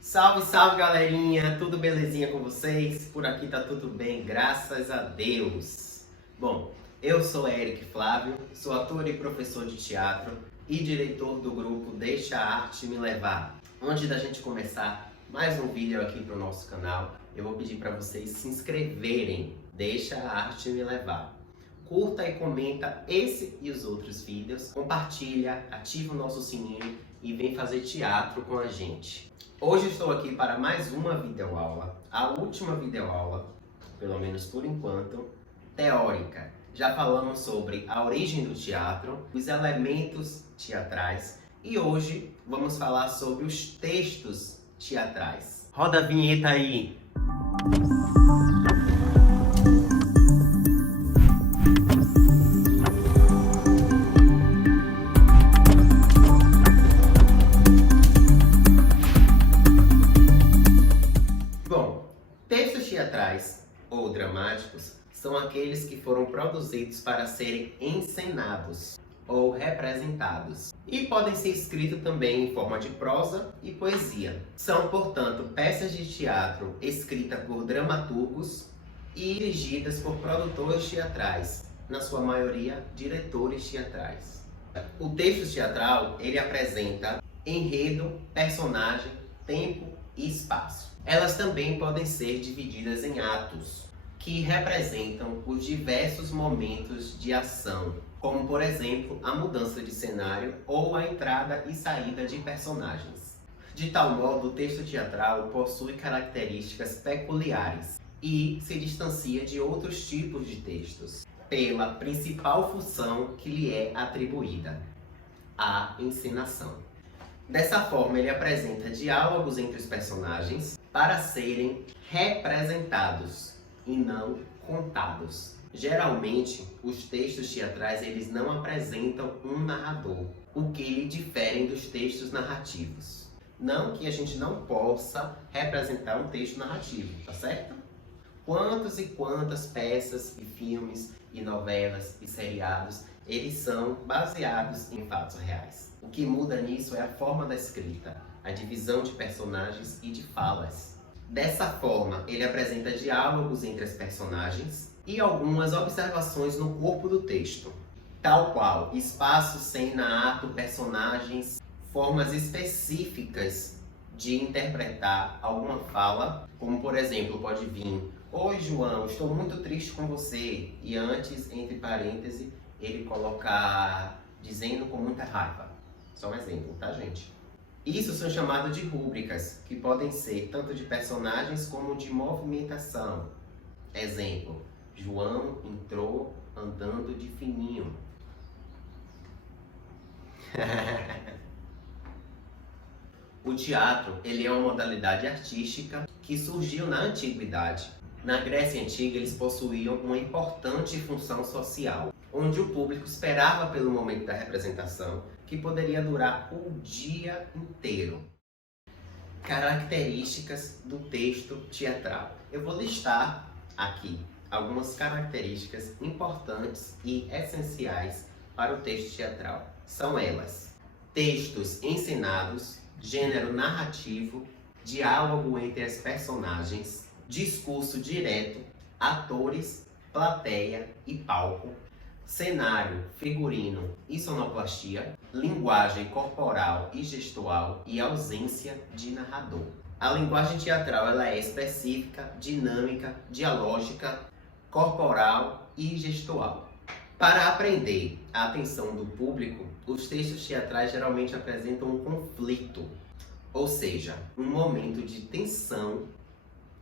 Salve, salve galerinha, tudo belezinha com vocês? Por aqui tá tudo bem, graças a Deus. Bom, eu sou Eric Flávio, sou ator e professor de teatro e diretor do grupo Deixa a Arte Me Levar. Antes da gente começar mais um vídeo aqui pro nosso canal, eu vou pedir para vocês se inscreverem, Deixa a Arte Me Levar. Curta e comenta esse e os outros vídeos, compartilha, ativa o nosso sininho e vem fazer teatro com a gente. Hoje estou aqui para mais uma videoaula, a última videoaula, pelo menos por enquanto, teórica. Já falamos sobre a origem do teatro, os elementos teatrais e hoje vamos falar sobre os textos teatrais. Roda a vinheta aí! Textos teatrais ou dramáticos são aqueles que foram produzidos para serem encenados ou representados e podem ser escritos também em forma de prosa e poesia. São, portanto, peças de teatro escritas por dramaturgos e dirigidas por produtores teatrais, na sua maioria diretores teatrais. O texto teatral, ele apresenta enredo, personagem, tempo e espaço. Elas também podem ser divididas em atos, que representam os diversos momentos de ação, como por exemplo a mudança de cenário ou a entrada e saída de personagens. De tal modo, o texto teatral possui características peculiares e se distancia de outros tipos de textos, pela principal função que lhe é atribuída, a encenação. Dessa forma, ele apresenta diálogos entre os personagens para serem representados e não contados. Geralmente, os textos teatrais eles não apresentam um narrador, o que lhe diferem dos textos narrativos. Não que a gente não possa representar um texto narrativo, tá certo? Quantas e quantas peças e filmes e novelas e seriados eles são baseados em fatos reais. O que muda nisso é a forma da escrita, a divisão de personagens e de falas. Dessa forma, ele apresenta diálogos entre as personagens e algumas observações no corpo do texto, tal qual espaço, cena, ato, personagens, formas específicas de interpretar alguma fala, como por exemplo, pode vir: "Oi João, estou muito triste com você", e antes, entre parênteses, ele colocar dizendo com muita raiva. Só um exemplo, tá, gente? Isso são chamados de rúbricas, que podem ser tanto de personagens como de movimentação. Exemplo: João entrou andando de fininho. O teatro, ele é uma modalidade artística que surgiu na antiguidade. Na Grécia Antiga, eles possuíam uma importante função social, onde o público esperava pelo momento da representação, que poderia durar o dia inteiro. Características do texto teatral. Eu vou listar aqui algumas características importantes e essenciais para o texto teatral. São elas: textos encenados, gênero narrativo, diálogo entre as personagens, discurso direto, atores, plateia e palco, cenário, figurino e sonoplastia, linguagem corporal e gestual e ausência de narrador. A linguagem teatral ela é específica, dinâmica, dialógica, corporal e gestual. Para aprender a atenção do público, os textos teatrais geralmente apresentam um conflito, ou seja, um momento de tensão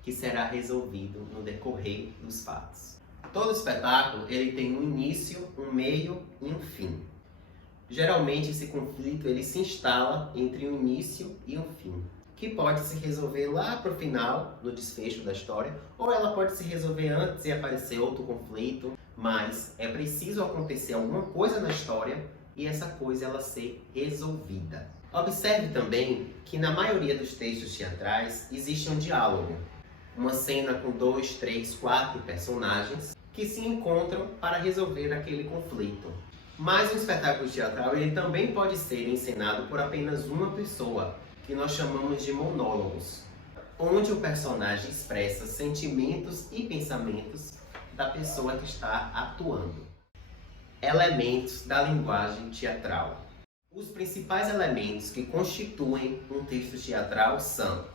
que será resolvido no decorrer dos fatos. Todo espetáculo ele tem um início, um meio e um fim. Geralmente esse conflito ele se instala entre um início e um fim, que pode se resolver lá para o final, no desfecho da história, ou ela pode se resolver antes e aparecer outro conflito, mas é preciso acontecer alguma coisa na história e essa coisa ela ser resolvida. Observe também que na maioria dos textos teatrais existe um diálogo, uma cena com 2, 3, 4 personagens que se encontram para resolver aquele conflito. Mas o espetáculo teatral ele também pode ser encenado por apenas uma pessoa, que nós chamamos de monólogos, onde o personagem expressa sentimentos e pensamentos da pessoa que está atuando. Elementos da linguagem teatral. Os principais elementos que constituem um texto teatral são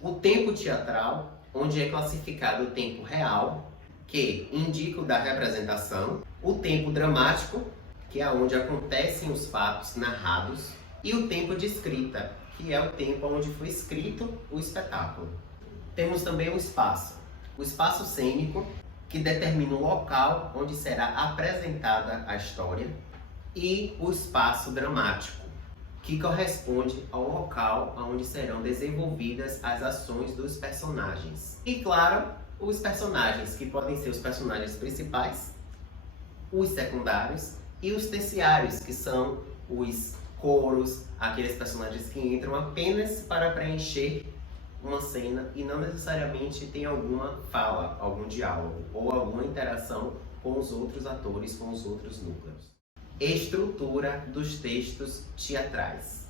o tempo teatral, onde é classificado o tempo real, que indica o da representação, o tempo dramático, que é onde acontecem os fatos narrados, e o tempo de escrita, que é o tempo onde foi escrito o espetáculo. Temos também o espaço cênico, que determina o local onde será apresentada a história, e o espaço dramático, que corresponde ao local onde serão desenvolvidas as ações dos personagens. E claro, os personagens, que podem ser os personagens principais, os secundários e os terciários, que são os coros, aqueles personagens que entram apenas para preencher uma cena e não necessariamente tem alguma fala, algum diálogo ou alguma interação com os outros atores, com os outros núcleos. Estrutura dos textos teatrais.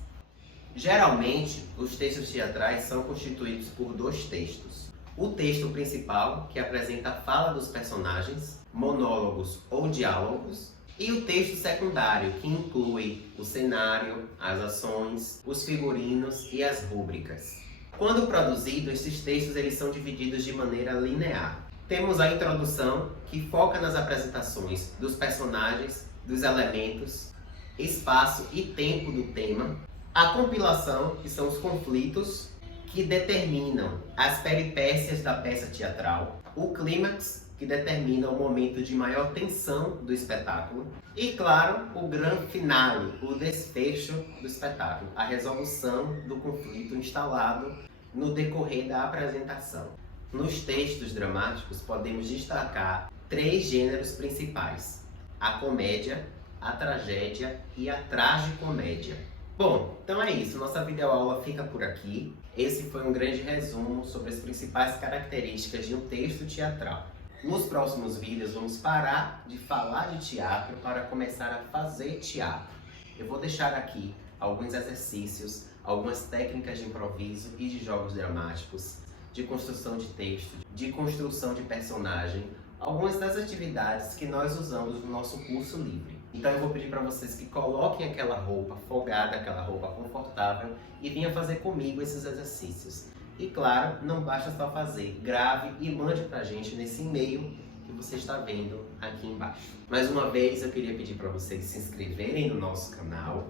Geralmente, os textos teatrais são constituídos por dois textos. O texto principal, que apresenta a fala dos personagens, monólogos ou diálogos, e o texto secundário, que inclui o cenário, as ações, os figurinos e as rúbricas. Quando produzidos, esses textos eles são divididos de maneira linear. Temos a introdução, que foca nas apresentações dos personagens, dos elementos, espaço e tempo do tema. A compilação, que são os conflitos, que determinam as peripécias da peça teatral. O clímax, que determina o momento de maior tensão do espetáculo. E, claro, o grande finale, o desfecho do espetáculo, a resolução do conflito instalado no decorrer da apresentação. Nos textos dramáticos, podemos destacar 3 gêneros principais: a comédia, a tragédia e a tragicomédia. Bom, então é isso. Nossa videoaula fica por aqui. Esse foi um grande resumo sobre as principais características de um texto teatral. Nos próximos vídeos vamos parar de falar de teatro para começar a fazer teatro. Eu vou deixar aqui alguns exercícios, algumas técnicas de improviso e de jogos dramáticos, de construção de texto, de construção de personagem, algumas das atividades que nós usamos no nosso curso livre. Então eu vou pedir para vocês que coloquem aquela roupa folgada, aquela roupa confortável e venham fazer comigo esses exercícios. E claro, não basta só fazer, grave e mande pra gente nesse e-mail que você está vendo aqui embaixo. Mais uma vez eu queria pedir para vocês se inscreverem no nosso canal,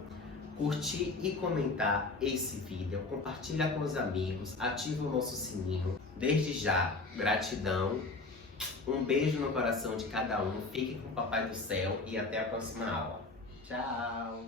curtir e comentar esse vídeo, compartilha com os amigos, ativa o nosso sininho. Desde já, gratidão, um beijo no coração de cada um, fique com o Papai do Céu e até a próxima aula. Tchau!